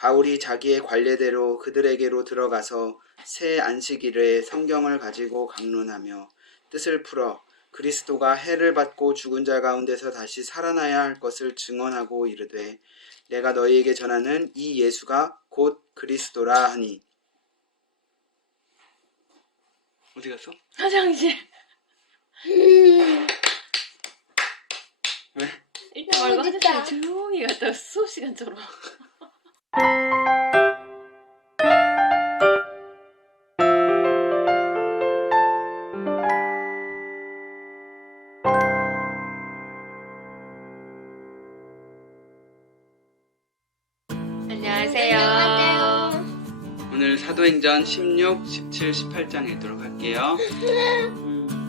바울이 자기의 관례대로 그들에게로 들어가서 새 안식일에 성경을 가지고 강론하며 뜻을 풀어 그리스도가 해를 받고 죽은 자 가운데서 다시 살아나야 할 것을 증언하고 이르되 내가 너희에게 전하는 이 예수가 곧 그리스도라 하니. 어디 갔어? 화장실. 왜? 일단 말고 화장실 조용히 갔다 왔어. 수업 시간처럼. 안녕하세요. 오늘 사도행전 16, 17, 18장 읽도록 할게요.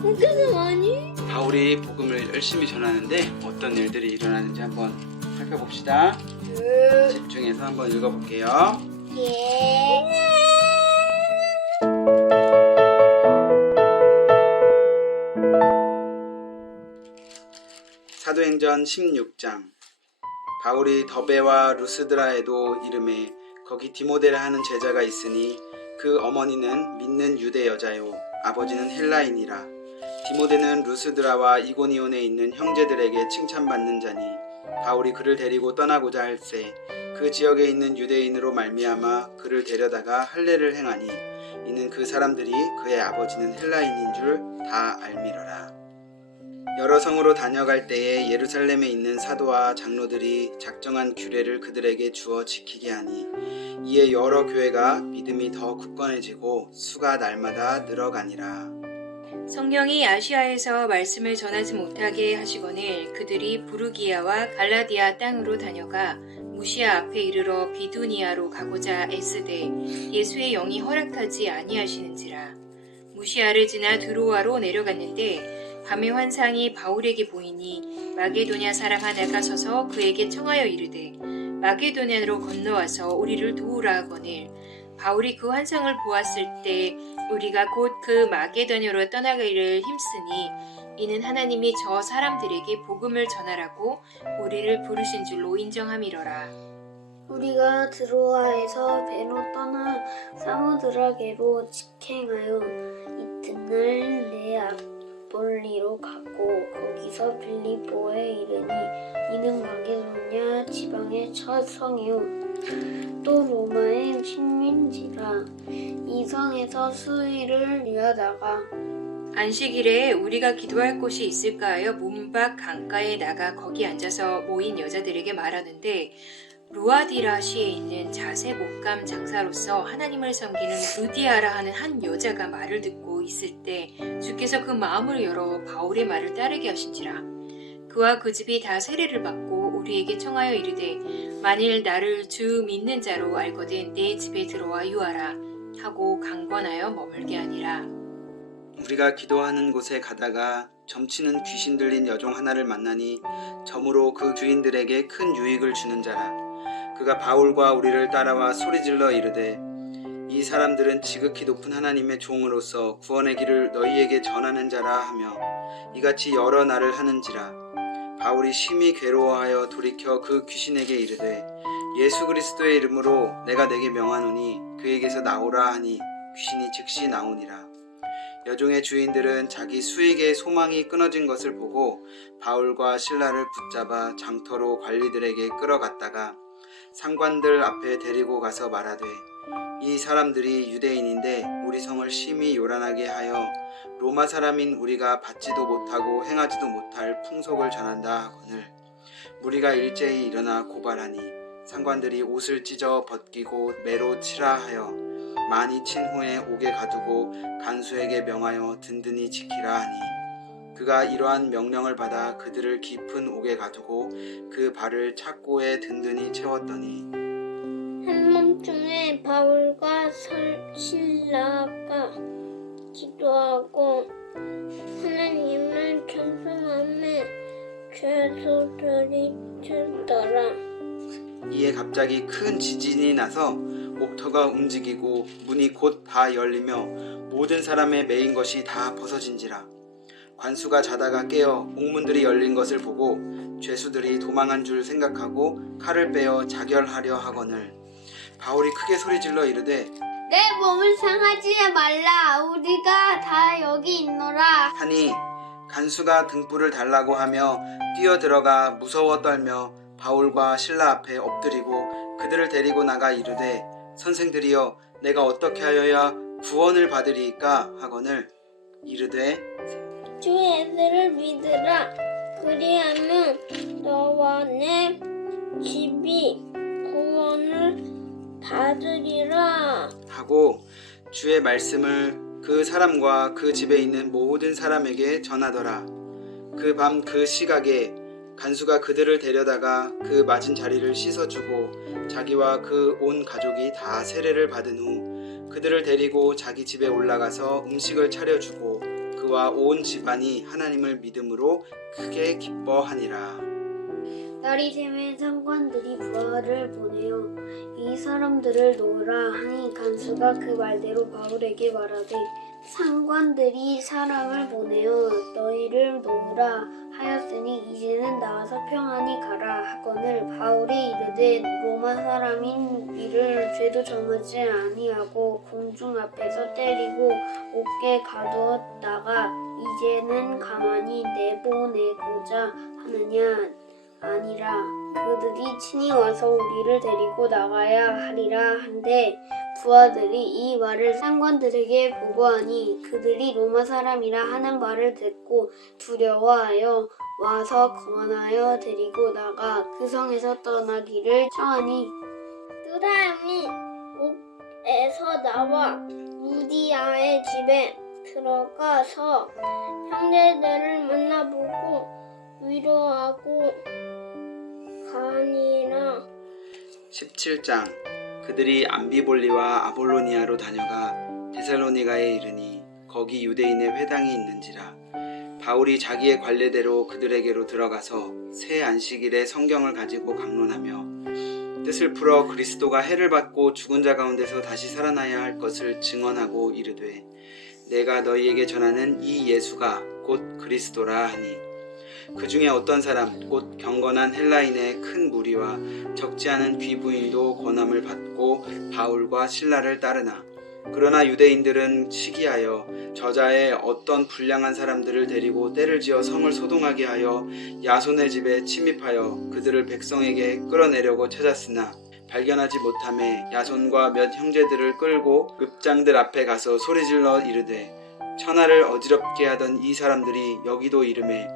그게 뭐니? 바울이 복음을 열심히 전하는데 어떤 일들이 일어나는지 한번 살펴봅시다. 집중해서 한번 읽어볼게요. 예. 사도행전 16장. 바울이 더베와 루스드라에도 이름에 거기 디모데라 하는 제자가 있으니 그 어머니는 믿는 유대 여자요 아버지는 헬라인이라. 디모데는 루스드라와 이고니온에 있는 형제들에게 칭찬받는 자니 바울이 그를 데리고 떠나고자 할세 그 지역에 있는 유대인으로 말미암아 그를 데려다가 할례를 행하니 이는 그 사람들이 그의 아버지는 헬라인인 줄 다 알미러라. 여러 성으로 다녀갈 때에 예루살렘에 있는 사도와 장로들이 작정한 규례를 그들에게 주어 지키게 하니 이에 여러 교회가 믿음이 더 굳건해지고 수가 날마다 늘어가니라. 성령이 아시아에서 말씀을 전하지 못하게 하시거늘 그들이 부르기아와 갈라디아 땅으로 다녀가 무시아 앞에 이르러 비두니아로 가고자 애쓰되 예수의 영이 허락하지 아니하시는지라. 무시아를 지나 드로아로 내려갔는데 밤의 환상이 바울에게 보이니 마게도냐 사람 하나가 서서 그에게 청하여 이르되 마게도냐로 건너와서 우리를 도우라 하거늘 바울이 그 환상을 보았을 때 우리가 곧 그 마게도냐로 떠나기를 힘쓰니 이는 하나님이 저 사람들에게 복음을 전하라고 우리를 부르신 줄로 인정함이러라. 우리가 드로아에서 배로 떠나 사모드라게로 직행하여 이튿날 네아폴리로 가고 거기서 빌립보에 이르니 이는 마게도냐 지방의 첫 성이요 또 로마의 식민지라. 이 성에서 수일을 일하다가 안식일에 우리가 기도할 곳이 있을까 하여 문밖 강가에 나가 거기 앉아서 모인 여자들에게 말하는데 루아디라시에 있는 자색 옷감 장사로서 하나님을 섬기는 루디아라 하는 한 여자가 말을 듣고 있을 때 주께서 그 마음을 열어 바울의 말을 따르게 하신지라. 그와 그 집이 다 세례를 받고 우리에게 청하여 이르되 만일 나를 주 믿는 자로 알거든 내 집에 들어와 유하라 하고 강권하여 머물게 하니라. 우리가 기도하는 곳에 가다가 점치는 귀신 들린 여종 하나를 만나니 점으로 그 주인들에게 큰 유익을 주는 자라. 그가 바울과 우리를 따라와 소리질러 이르되 이 사람들은 지극히 높은 하나님의 종으로서 구원의 길을 너희에게 전하는 자라 하며 이같이 여러 날을 하는지라. 바울이 심히 괴로워하여 돌이켜 그 귀신에게 이르되 예수 그리스도의 이름으로 내가 내게 명하노니 그에게서 나오라 하니 귀신이 즉시 나오니라. 여종의 주인들은 자기 수익의 소망이 끊어진 것을 보고 바울과 실라를 붙잡아 장터로 관리들에게 끌어갔다가 상관들 앞에 데리고 가서 말하되 이 사람들이 유대인인데 우리 성을 심히 요란하게 하여 로마 사람인 우리가 받지도 못하고 행하지도 못할 풍속을 전한다 하거늘 무리가 일제히 일어나 고발하니 상관들이 옷을 찢어 벗기고 매로 치라 하여 많이 친 후에 옥에 가두고 간수에게 명하여 든든히 지키라 하니 그가 이러한 명령을 받아 그들을 깊은 옥에 가두고 그 발을 착고에 든든히 채웠더니 한밤중에 바울과 실라가 기도하고 하나님을 찬송하며 죄수들이 들더라. 이에 갑자기 큰 지진이 나서 옥터가 움직이고 문이 곧 다 열리며 모든 사람의 매인 것이 다 벗어진지라. 관수가 자다가 깨어 옥문들이 열린 것을 보고 죄수들이 도망한 줄 생각하고 칼을 빼어 자결하려 하거늘 바울이 크게 소리질러 이르되 내 몸을 상하지 말라. 우리가 다 여기 있노라. 하니 간수가 등불을 달라고 하며 뛰어들어가 무서워 떨며 바울과 실라 앞에 엎드리고 그들을 데리고 나가 이르되 선생들이여 내가 어떻게 하여야 구원을 받으리이까 하거늘 이르되 주 예수를 믿으라. 그리하면 너와 내 집이 구원을 받으리라. 하고 주의 말씀을 그 사람과 그 집에 있는 모든 사람에게 전하더라. 그 밤 그 시각에 간수가 그들을 데려다가 그 맞은 자리를 씻어주고 자기와 그 온 가족이 다 세례를 받은 후 그들을 데리고 자기 집에 올라가서 음식을 차려주고 그와 온 집안이 하나님을 믿음으로 크게 기뻐하니라. 날이 새면 상관들이 부하를 보내어 이 사람들을 놓으라 하니 간수가 그 말대로 바울에게 말하되 상관들이 사람을 보내어 너희를 놓으라 하였으니 이제는 나와서 평안히 가라 하거늘 바울이 이르되 로마 사람인 우리를 죄도 정하지 아니하고 공중 앞에서 때리고 옥에 가두었다가 이제는 가만히 내보내고자 하느냐 아니라 그들이 친히 와서 우리를 데리고 나가야 하리라 한데 부하들이 이 말을 상관들에게 보고하니 그들이 로마 사람이라 하는 말을 듣고 두려워하여 와서 권하여 데리고 나가 그 성에서 떠나기를 청하니 두 사람이 옥에서 나와 루디아의 집에 들어가서 형제들을 만나보고 위로하고 가니라. 17장 그들이 암비볼리와 아볼로니아로 다녀가 데살로니가에 이르니 거기 유대인의 회당이 있는지라. 바울이 자기의 관례대로 그들에게로 들어가서 새 안식일에 성경을 가지고 강론하며 뜻을 풀어 그리스도가 해를 받고 죽은 자 가운데서 다시 살아나야 할 것을 증언하고 이르되 내가 너희에게 전하는 이 예수가 곧 그리스도라 하니 그 중에 어떤 사람 곧 경건한 헬라인의 큰 무리와 적지 않은 귀부인도 권함을 받고 바울과 실라를 따르나 그러나 유대인들은 시기하여 저자의 어떤 불량한 사람들을 데리고 때를 지어 성을 소동하게 하여 야손의 집에 침입하여 그들을 백성에게 끌어내려고 찾았으나 발견하지 못하매 야손과 몇 형제들을 끌고 읍장들 앞에 가서 소리질러 이르되 천하를 어지럽게 하던 이 사람들이 여기도 이르매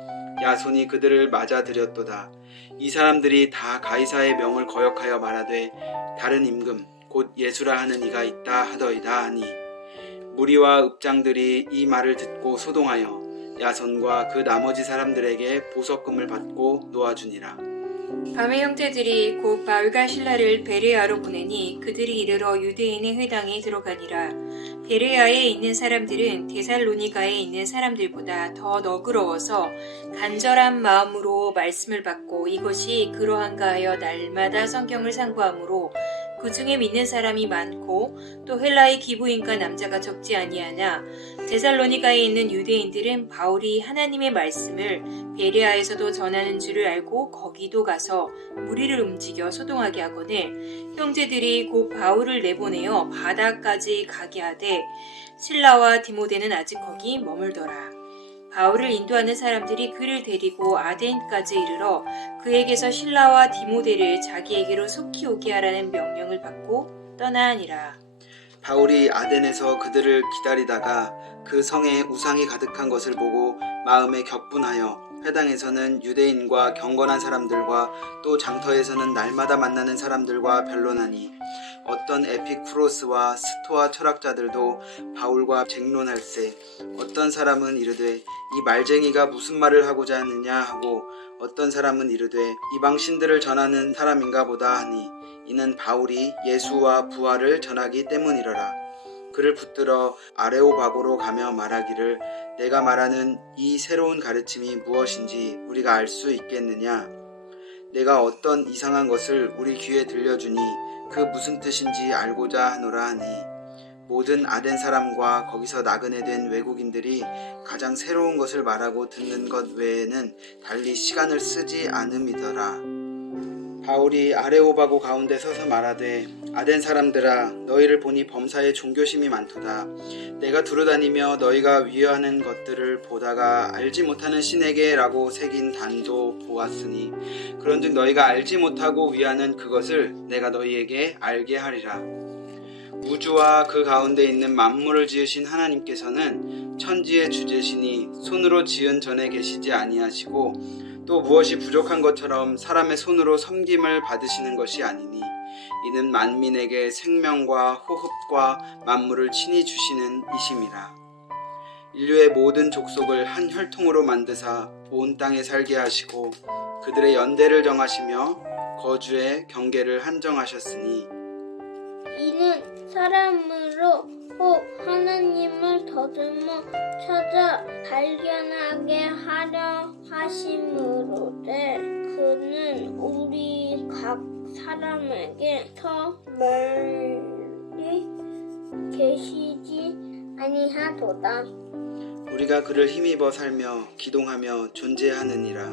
야손이 그들을 맞아들였도다. 이 사람들이 다 가이사의 명을 거역하여 말하되 다른 임금 곧 예수라 하는 이가 있다 하더이다 하니 무리와 읍장들이 이 말을 듣고 소동하여 야손과 그 나머지 사람들에게 보석금을 받고 놓아주니라. 밤에 형제들이 곧 바울과 실라를 베레아로 보내니 그들이 이르러 유대인의 회당에 들어가니라. 베레아에 있는 사람들은 데살로니가에 있는 사람들보다 더 너그러워서 간절한 마음으로 말씀을 받고 이것이 그러한가 하여 날마다 성경을 상고하므로 그 중에 믿는 사람이 많고 또 헬라의 기부인과 남자가 적지 아니하나 데살로니가에 있는 유대인들은 바울이 하나님의 말씀을 베레아에서도 전하는 줄을 알고 거기도 가서 무리를 움직여 소동하게 하거늘 형제들이 곧 바울을 내보내어 바다까지 가게 하되 실라와 디모데는 아직 거기 머물더라. 바울을 인도하는 사람들이 그를 데리고 아덴까지 이르러 그에게서 실라와 디모데를 자기에게로 속히 오게 하라는 명령을 받고 떠나니라. 바울이 아덴에서 그들을 기다리다가 그 성에 우상이 가득한 것을 보고 마음에 격분하여 회당에서는 유대인과 경건한 사람들과 또 장터에서는 날마다 만나는 사람들과 변론하니 어떤 에피쿠로스와 스토아 철학자들도 바울과 쟁론할세 어떤 사람은 이르되 이 말쟁이가 무슨 말을 하고자 하느냐 하고 어떤 사람은 이르되 이방 신들을 전하는 사람인가 보다 하니 이는 바울이 예수와 부활을 전하기 때문이러라. 그를 붙들어 아레오바고로 가며 말하기를 내가 말하는 이 새로운 가르침이 무엇인지 우리가 알 수 있겠느냐. 내가 어떤 이상한 것을 우리 귀에 들려주니 그 무슨 뜻인지 알고자 하노라 하니 모든 아덴 사람과 거기서 나그네 된 외국인들이 가장 새로운 것을 말하고 듣는 것 외에는 달리 시간을 쓰지 않음이더라. 바울이 아레오바고 가운데 서서 말하되 아덴 사람들아, 너희를 보니 범사에 종교심이 많도다. 내가 두루다니며 너희가 위하는 것들을 보다가 알지 못하는 신에게 라고 새긴 단도 보았으니 그런즉 너희가 알지 못하고 위하는 그것을 내가 너희에게 알게 하리라. 우주와 그 가운데 있는 만물을 지으신 하나님께서는 천지의 주제시니 손으로 지은 전에 계시지 아니하시고 또 무엇이 부족한 것처럼 사람의 손으로 섬김을 받으시는 것이 아니니 이는 만민에게 생명과 호흡과 만물을 친히 주시는 이심이라. 인류의 모든 족속을 한 혈통으로 만드사 온 땅에 살게 하시고 그들의 연대를 정하시며 거주의 경계를 한정하셨으니 이는 사람으로 하나님을 더듬어 찾아 발견하게 하려 하심으로되 그는 우리 각 사람에게 더 멀리 계시지 아니하도다. 우리가 그를 힘입어 살며 기동하며 존재하느니라.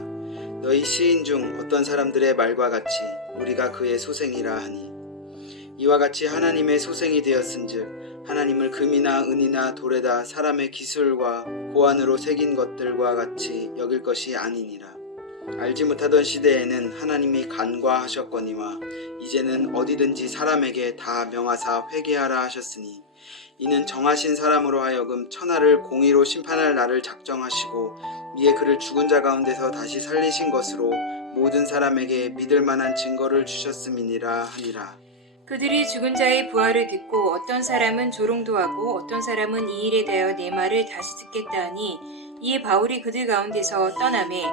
너희 시인 중 어떤 사람들의 말과 같이 우리가 그의 소생이라 하니 이와 같이 하나님의 소생이 되었은즉 하나님을 금이나 은이나 돌에다 사람의 기술과 고안으로 새긴 것들과 같이 여길 것이 아니니라. 알지 못하던 시대에는 하나님이 간과하셨거니와 이제는 어디든지 사람에게 다 명하사 회개하라 하셨으니 이는 정하신 사람으로 하여금 천하를 공의로 심판할 날을 작정하시고 이에 그를 죽은 자 가운데서 다시 살리신 것으로 모든 사람에게 믿을 만한 증거를 주셨음이니라 하니라. 그들이 죽은 자의 부활을 듣고 어떤 사람은 조롱도 하고 어떤 사람은 이 일에 대하여 내 말을 다시 듣겠다 하니 이에 바울이 그들 가운데서 떠나매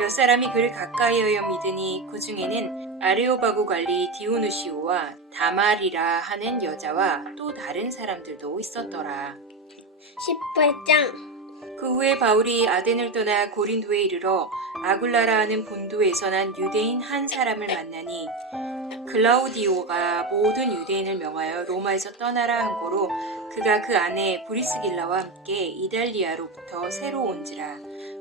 몇 사람이 그를 가까이하여 믿으니 그 중에는 아레오바고 관리 디오누시오와 다말이라 하는 여자와 또 다른 사람들도 있었더라. 18장. 그 후에 바울이 아덴을 떠나 고린도에 이르러 아굴라라 하는 본도에서 난 유대인 한 사람을 만나니 클라우디오가 모든 유대인을 명하여 로마에서 떠나라 한 고로 그가 그 아내 브리스길라와 함께 이달리아로부터 새로 온지라.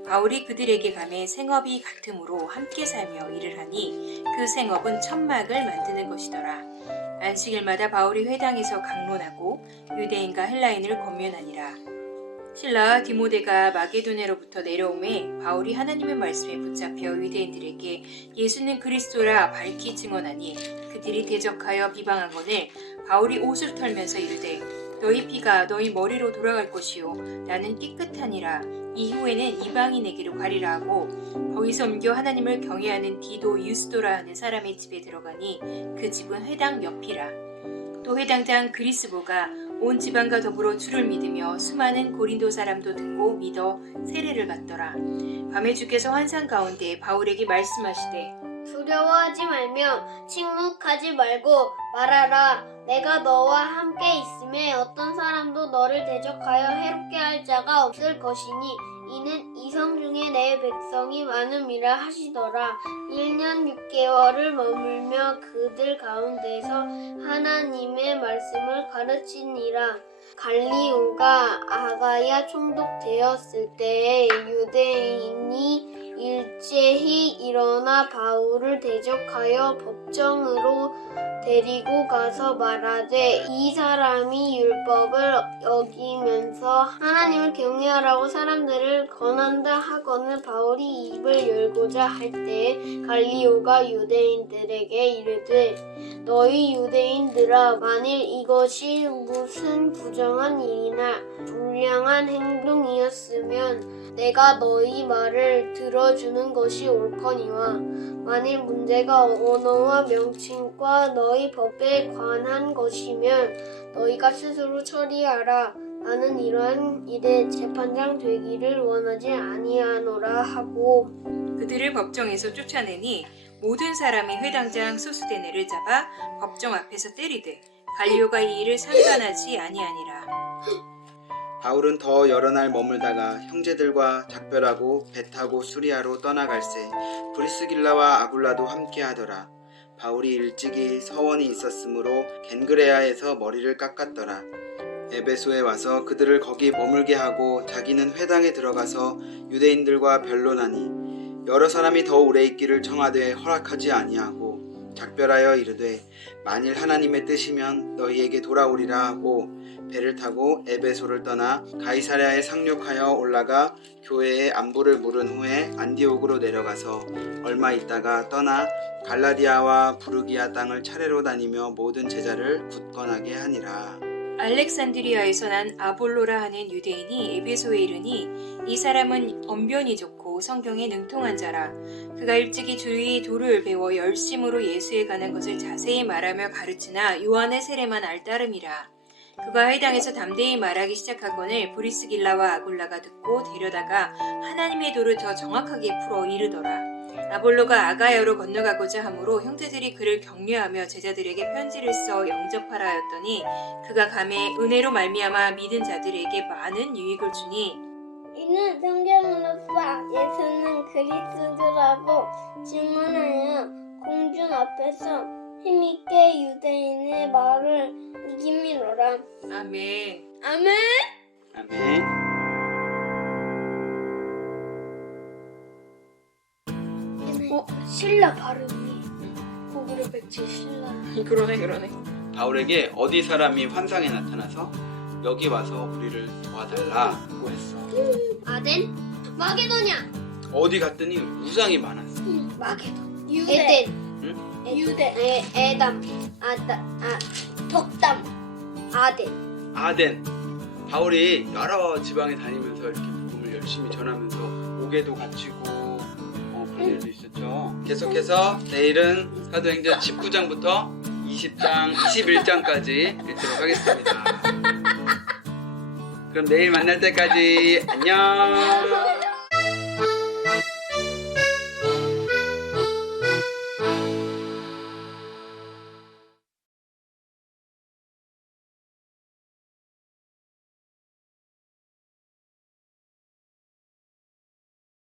바울이 그들에게 가매 생업이 같으므로 함께 살며 일을 하니 그 생업은 천막을 만드는 것이더라. 안식일마다 바울이 회당에서 강론하고 유대인과 헬라인을 권면하니라. 실라와 디모데가 마게도네로부터 내려오매 바울이 하나님의 말씀에 붙잡혀 유대인들에게 예수는 그리스도라 밝히 증언하니 그들이 대적하여 비방하거늘 바울이 옷을 털면서 이르되 너희 피가 너희 머리로 돌아갈 것이요 나는 깨끗하니라. 이후에는 이방인에게로 가리라 하고 거기서 옮겨 하나님을 경외하는 디도 유스도라 하는 사람의 집에 들어가니 그 집은 회당 옆이라. 또 회당장 그리스보가 온 지방과 더불어 주를 믿으며 수많은 고린도 사람도 듣고 믿어 세례를 받더라. 밤에 주께서 환상 가운데 바울에게 말씀하시되 두려워하지 말며 침묵하지 말고 말하라. 내가 너와 함께 있음에 어떤 사람도 너를 대적하여 해롭게 할 자가 없을 것이니 이는 이성 중에 내 백성이 많음이라 하시더라. 1년 6개월을 머물며 그들 가운데서 하나님의 말씀을 가르치니라. 갈리오가 아가야 총독되었을 때에 유대인이 일제히 일어나 바울을 대적하여 법정으로 데리고 가서 말하되 이 사람이 율법을 어기면서 하나님을 경외하라고 사람들을 권한다 하거늘 바울이 입을 열고자 할 때에 갈리오가 유대인들에게 이르되 너희 유대인들아 만일 이것이 무슨 부정한 일이나 불량한 행동이었으면 내가 너희 말을 들어주는 것이 옳거니와 만일 문제가 언어와 명칭과 너희 법에 관한 것이면 너희가 스스로 처리하라. 나는 이러한 일에 재판장 되기를 원하지 아니하노라 하고 그들을 법정에서 쫓아내니 모든 사람이 회당장 소수대네를 잡아 법정 앞에서 때리되 갈리오가 이 일을 상관하지 아니하니라. 바울은 더 여러 날 머물다가 형제들과 작별하고 배 타고 수리아로 떠나갈새 브리스길라와 아굴라도 함께하더라. 바울이 일찍이 서원이 있었으므로 겐그레아에서 머리를 깎았더라. 에베소에 와서 그들을 거기 머물게 하고 자기는 회당에 들어가서 유대인들과 변론하니 여러 사람이 더 오래 있기를 청하되 허락하지 아니하고 작별하여 이르되 만일 하나님의 뜻이면 너희에게 돌아오리라 하고 배를 타고 에베소를 떠나 가이사랴에 상륙하여 올라가 교회에 안부를 물은 후에 안디옥으로 내려가서 얼마 있다가 떠나 갈라디아와 부르기아 땅을 차례로 다니며 모든 제자를 굳건하게 하니라. 알렉산드리아에서 난 아볼로라 하는 유대인이 에베소에 이르니 이 사람은 언변이 좋고 성경에 능통한 자라. 그가 일찍이 주의 도를 배워 열심으로 예수에 관한 것을 자세히 말하며 가르치나 요한의 세례만 알따름이라. 그가 회당에서 담대히 말하기 시작하거늘 브리스길라와 아굴라가 듣고 데려다가 하나님의 도를 더 정확하게 풀어 이르더라. 아볼로가 아가야로 건너가고자 하므로 형제들이 그를 격려하며 제자들에게 편지를 써 영접하라 하였더니 그가 감에 은혜로 말미암아 믿은 자들에게 많은 유익을 주니 이는 성경으로서 예수는 그리스도라고 증언하여 공중 앞에서 힘있게 유대인의 말을 이기미로라. 아멘. 아멘. 아멘. 신라 발음이 고구려 백제 신라. 그러네. 바울에게 어디 사람이 환상에 나타나서 여기 와서 우리를 도와달라고 했어. 아덴? 마게도냐. 어디 갔더니 우상이 많았어. 마게도. 유대. 응? 유대. 에담. 덕담. 아덴. 아덴. 바울이 여러 지방에 다니면서 이렇게 복음을 열심히 전하면서 옥에도 갇히고 그런 일도 있었죠. 계속해서 내일은 사도행전 19장부터 20장, 21장까지 읽도록 하겠습니다. 그럼 내일 만날 때까지 안녕.